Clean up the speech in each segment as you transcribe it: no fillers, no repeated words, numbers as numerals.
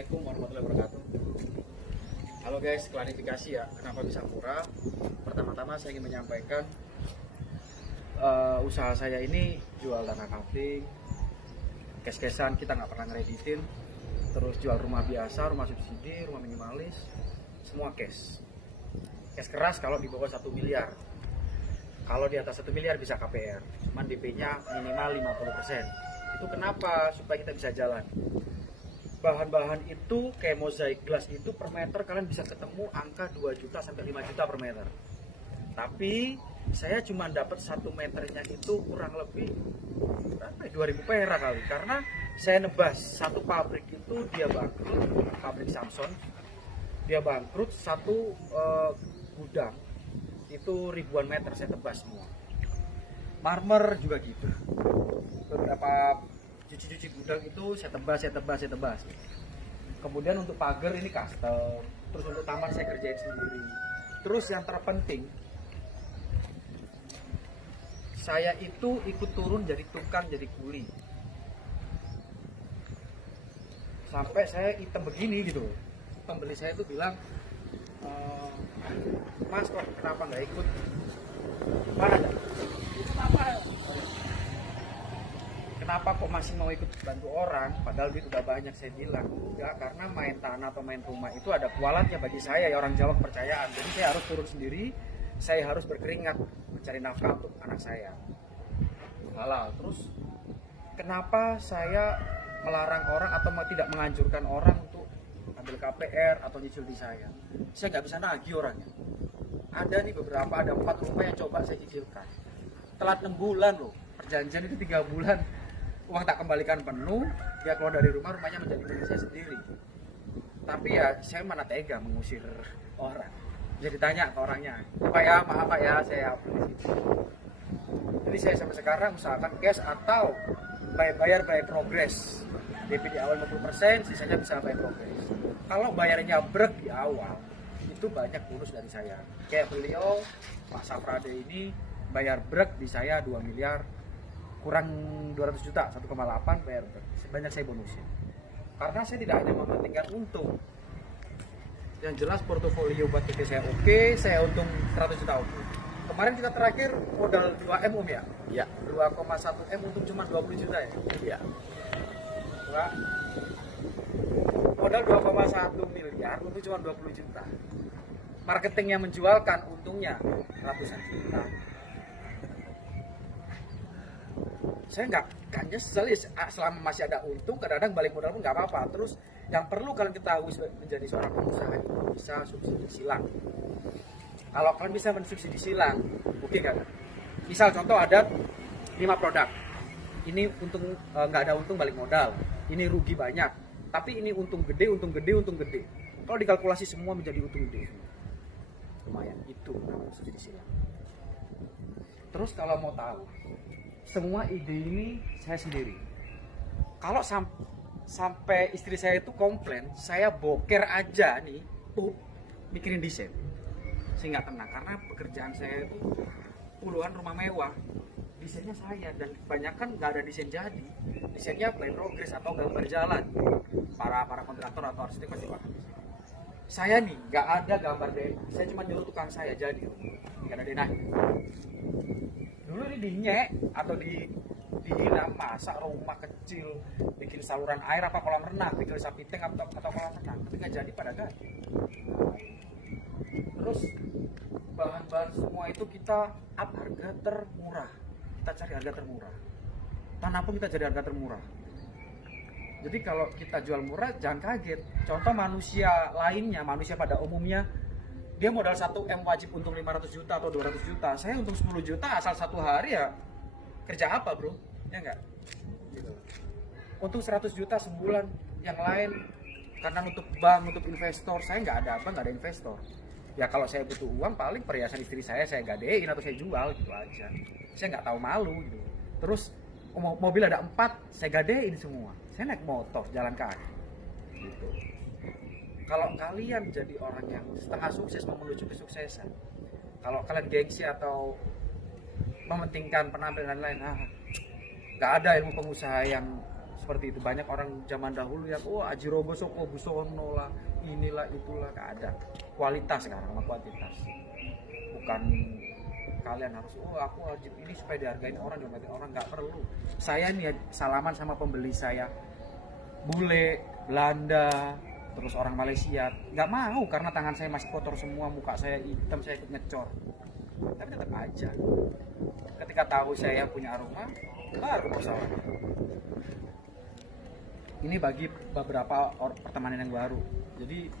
Assalamualaikum warahmatullahi wabarakatuh. Halo guys, klarifikasi ya, kenapa bisa murah? Pertama-tama saya ingin menyampaikan usaha saya ini jual tanah kafling, cash-cashan, kita nggak pernah ngereditin. Terus jual rumah biasa, rumah subsidi, rumah minimalis, semua cash. Cash keras kalau di bawah 1 miliar. Kalau di atas 1 miliar bisa KPR, cuman DP-nya minimal 50%. Itu kenapa? Supaya kita bisa jalan. Bahan-bahan itu kayak mozaik glass itu per meter kalian bisa ketemu angka 2 juta sampai 5 juta per meter. Tapi saya cuma dapat 1 meternya itu kurang lebih berapa ya, 2000 perak kali, karena saya nebas satu pabrik itu dia bangkrut, pabrik Samson dia bangkrut, satu gudang itu ribuan meter saya tebas semua. Marmer juga gitu, beberapa cuci gudang itu saya tebas. Kemudian untuk pagar ini custom, terus untuk taman saya kerjain sendiri. Terus yang terpenting, saya itu ikut turun jadi tukang, jadi kuli, sampai saya hitam begini gitu. Pembeli saya itu bilang, Mas kok kenapa nggak ikut? Mana ada? Kenapa kok masih mau ikut bantu orang? Padahal duit udah banyak. Saya bilang enggak, karena main tanah atau main rumah itu ada kualatnya bagi saya ya, orang Jawa kepercayaan. Jadi saya harus turun sendiri, saya harus berkeringat mencari nafkah untuk anak saya halal. Terus kenapa saya melarang orang atau tidak menganjurkan orang untuk ambil KPR atau nyicil di saya? Saya nggak bisa nagih orangnya. Ada nih beberapa, ada 4 rumah yang coba saya cicilkan, telat 6 bulan loh, perjanjian itu 3 bulan, uang tak kembalikan penuh, dia keluar dari rumah, rumahnya menjadi milik saya sendiri. Tapi ya saya mana tega mengusir orang. Jadi tanya ke orangnya, Pak ya, maaf Pak ya, saya beli situ. Jadi saya sampai sekarang usahakan cash atau bayar by progress. DP di awal 50%, sisanya bisa by progress. Kalau bayarnya brek di awal, itu banyak bonus dari saya. Kayak beliau, Pak Safrade ini bayar brek di saya 2 miliar, kurang 200 juta, 1,8 bayar brek. Banyak saya bonusin. Karena saya tidak hanya mementingkan untung. Yang jelas portofolio buat PT saya oke, saya untung 100 juta oke. Kemarin kita terakhir modal 2M Om ya? Iya. 2,1 M untung cuma 20 juta ya? Iya. Enggak. Modal 2,1 miliar untung cuma 20 juta. Marketing yang menjualkan untungnya ratusan juta. Saya nggak nyesel ya, selama masih ada untung, kadang-kadang balik modal pun nggak apa-apa. Terus yang perlu kalian ketahui menjadi seorang pengusaha itu bisa subsidi silang. Kalau kalian bisa mensubsidi silang, oke nggak? Misal contoh ada 5 produk, ini untung nggak ada untung balik modal, ini rugi banyak, tapi ini untung gede. Kalau dikalkulasi semua menjadi untung gede, lumayan, itu namanya subsidi silang. Terus kalau mau tahu, semua ide ini saya sendiri. Kalau sampai istri saya itu komplain, saya boker aja nih, mikirin desain. Saya nggak tenang, karena pekerjaan saya itu puluhan rumah mewah. Desainnya saya, dan kebanyakan nggak ada desain jadi. Desainnya by progress atau gambar jalan. Para kontraktor atau arsitek pasti paham. Saya nih nggak ada gambar denah, saya cuma nyuruh tukang saya jadi, nggak ada denah. Dulu ini dinyek atau dihina, masak rumah kecil, bikin saluran air apa kolam renang, bikin sapi tank atau kolam renang, tapi nggak jadi pada ganti. Terus bahan-bahan semua itu kita up harga termurah, kita cari harga termurah. Tanah pun kita cari harga termurah. Jadi kalau kita jual murah jangan kaget. Contoh manusia lainnya, manusia pada umumnya, dia modal 1M wajib untung 500 juta atau 200 juta. Saya untung 10 juta asal 1 hari ya. Kerja apa bro? Ya enggak? Gitu. Untung 100 juta sebulan. Yang lain karena nutup bank, nutup investor. Saya nggak ada bank, nggak ada investor. Ya kalau saya butuh uang paling perhiasan istri saya gadein atau saya jual gitu aja. Saya nggak tahu malu gitu. Terus mobil ada 4, saya gadein semua. Saya naik motor, jalan kaki gitu. Kalau kalian jadi orang yang setengah sukses mau menuju kesuksesan, kalau kalian gengsi atau mementingkan penampilan dan lain-lain, nggak ada ilmu pengusaha yang seperti itu. Banyak orang zaman dahulu yang Ajirogo Soko Busono lah, inilah itulah, gak ada. Kualitas sekarang sama kuantitas. Bukan kalian harus aku wajib ini supaya dihargain orang, dihormatin orang, nggak perlu. Saya nih salaman sama pembeli saya bule, Belanda, terus orang Malaysia, nggak mau karena tangan saya masih kotor semua, muka saya hitam, saya ikut ngecor. Tapi tetap aja ketika tahu saya punya aroma, baru masalah. Ini bagi beberapa pertemanan yang baru. Jadi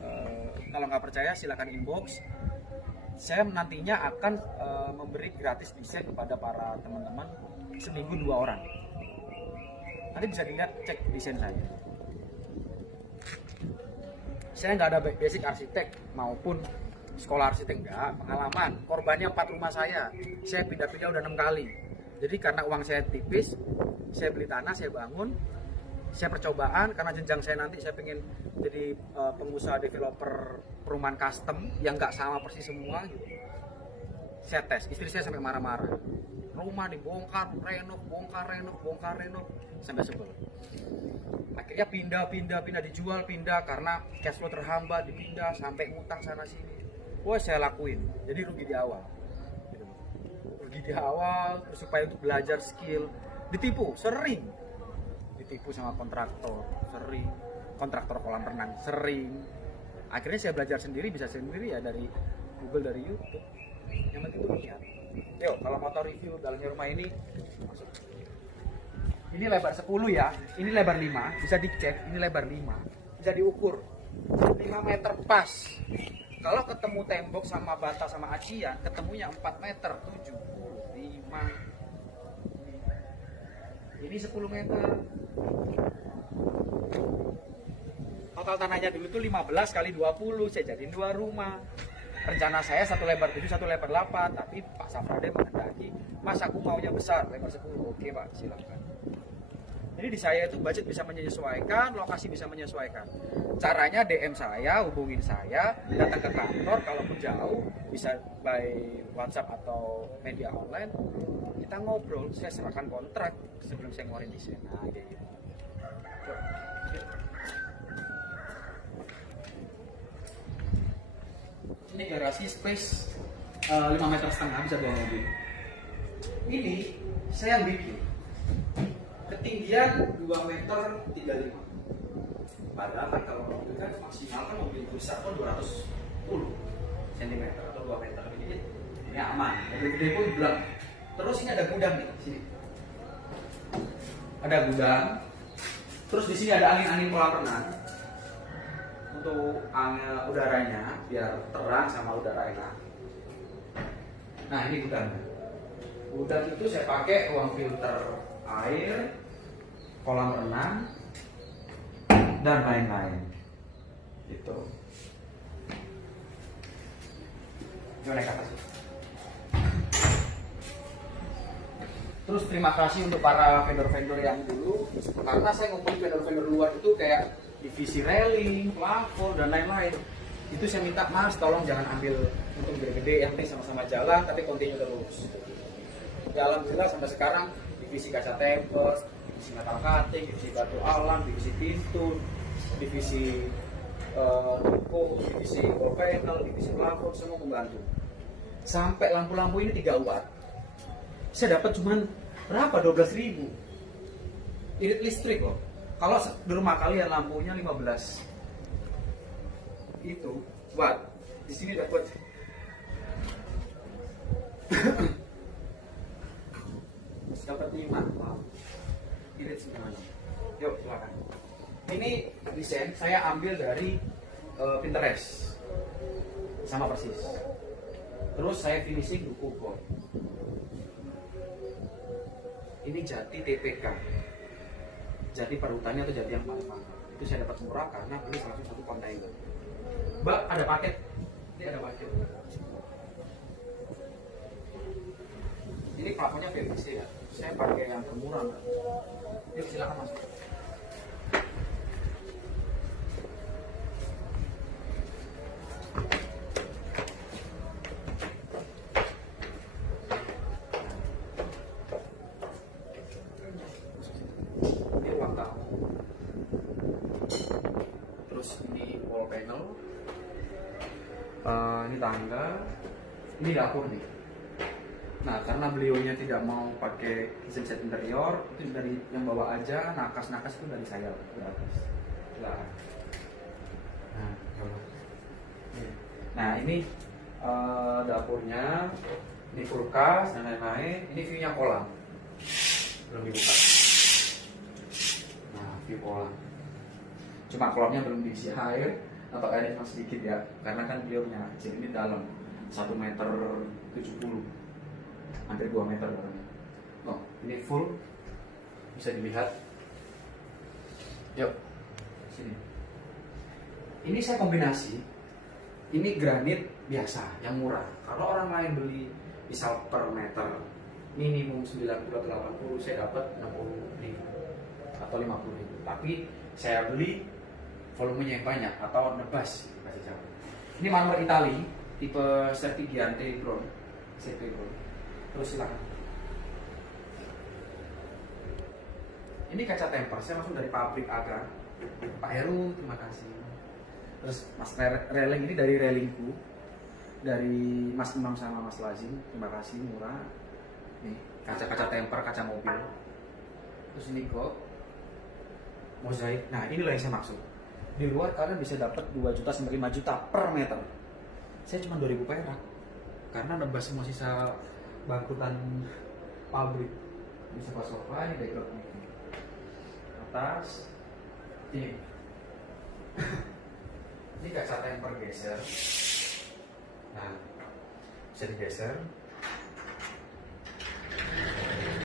kalau nggak percaya silakan inbox. Saya nantinya akan memberi gratis desain kepada para teman-teman seminggu 2 orang. Nanti bisa dilihat, cek desain saya. Saya nggak ada basic arsitek maupun sekolah arsitek, nggak. Pengalaman, korbannya 4 rumah saya pindah-pindah udah 6 kali. Jadi karena uang saya tipis, saya beli tanah, saya bangun, saya percobaan karena jenjang saya nanti saya pengen jadi pengusaha developer perumahan custom yang nggak sama persis semua gitu. Saya tes, istri saya sampai marah-marah. Rumah dibongkar, renov sampai sebel. Akhirnya pindah dijual, karena cash flow terhambat, dipindah sampai ngutang sana sini. Wah, saya lakuin. Jadi rugi di awal. Terus supaya untuk belajar skill, ditipu sering. Ditipu sama kontraktor kolam renang sering. Akhirnya saya belajar sendiri, bisa sendiri ya, dari Google, dari YouTube. Yang penting itu niat. Yuk, kalau mau tahu review dalamnya rumah ini, masuk. Ini lebar 10 ya, ini lebar 5, bisa dicek, ini lebar 5, bisa diukur 5 meter pas. Kalau ketemu tembok sama bata sama acian, ketemunya 4 meter 75. Ini 10 meter. Total tanahnya dulu itu 15 kali 20, saya jadiin 2 rumah. Rencana saya 1 lebar 7, 1 lebar 8, tapi Pak Safrade menghendaki, Mas aku maunya besar, lebar 10. Oke Pak, silakan. Jadi di saya itu budget bisa menyesuaikan, lokasi bisa menyesuaikan. Caranya DM saya, hubungin saya, datang ke kantor, kalaupun jauh bisa by WhatsApp atau media online, kita ngobrol, saya serahkan kontrak sebelum saya ngeluarin desain. Nah, kayak gitu. Ini garasi space 5,5 meter bisa bawa mobil. Ini saya yang bikin. Ketinggian 2,35 meter. Padahal kan kalau mobil kan maksimal kan mobil besar kan 210 cm atau 2 meter. Ini aman. Mobil gede pun belum. Terus ini ada gudang nih, sini. Ada gudang. Terus di sini ada angin kolam renang. Untuk udaranya biar terang sama udara enak. Nah, ini gudangnya. Gudang itu saya pakai ruang filter air, kolam renang, dan lain-lain. Gitu. Coba naik ke atas. Terus terima kasih untuk para vendor-vendor yang dulu, karena saya ngumpulin vendor-vendor luar itu kayak divisi railing, plafon, dan lain-lain. Itu saya minta, Mas tolong jangan ambil untuk gede-gede, yang penting sama-sama jalan tapi continue terus. Ya alhamdulillah sampai sekarang divisi kaca tempel, divisi metal cutting, divisi batu alam, divisi pintu, divisi toko, divisi wall panel, divisi plafon, semua membantu. Sampai lampu-lampu ini 3 watt. Saya dapat cuman berapa? 12.000. Irit listrik loh. Kalau di rumah kalian lampunya 15 itu watt, di sini dapat dapat 5. Irit semuanya. Yuk silakan. Ini desain saya ambil dari Pinterest, sama persis. Terus saya finishing buku board. Ini jati TPK. Jati perhutannya atau jati yang paling mahal. Itu saya dapat murah karena beli 101 kontainer. Mbak, ada paket. Ini ada paket. Ini plafonnya PVC ya. Saya pakai yang termurah, Mbak. Yuk silakan masuk. Ini ruang tamu. Ini tangga, ini dapur nih. Nah, karena beliaunya tidak mau pakai kitchen set interior, itu dari yang bawa aja, nakas-nakas itu dari saya ke atas. Nah, nah ini dapurnya, ini kulkas dan lain-lain. Ini view-nya kolam, belum dibuka. Nah, view kolam. Cuma kolamnya belum diisi air, atau airnya cuma sedikit ya, karena kan beliau punya kecil. Ini dalam 1,70 meter, hampir 2 meter barangnya. Oh, ini full, bisa dilihat. Yuk, sini. Ini saya kombinasi. Ini granit biasa, yang murah. Kalau orang lain beli misal per meter minimum 90 atau 80, saya dapat 60.000 atau 50.000. Tapi saya beli volumenya yang banyak atau nebas kasih jauh. Ini marmer Itali tipe Certigiante Bron, CP Bron. Terus silakan. Ini kaca temper, saya langsung dari pabrik Aga. Pak Heru, terima kasih. Terus Mas Releng ini dari relingku, dari Mas Imam sama Mas Lazim, terima kasih, murah. Nih kaca-kaca temper, kaca mobil. Terus ini kok mozaik. Nah inilah yang saya maksud. Di luar kalian bisa dapat 2 juta sampai 5 juta per meter. Saya cuma 2.000 perak karena nebas semua sisa bangkutan pabrik. Ini sofa-sofa, ini background atas. Ini ini kaca temper geser. Nah bisa digeser.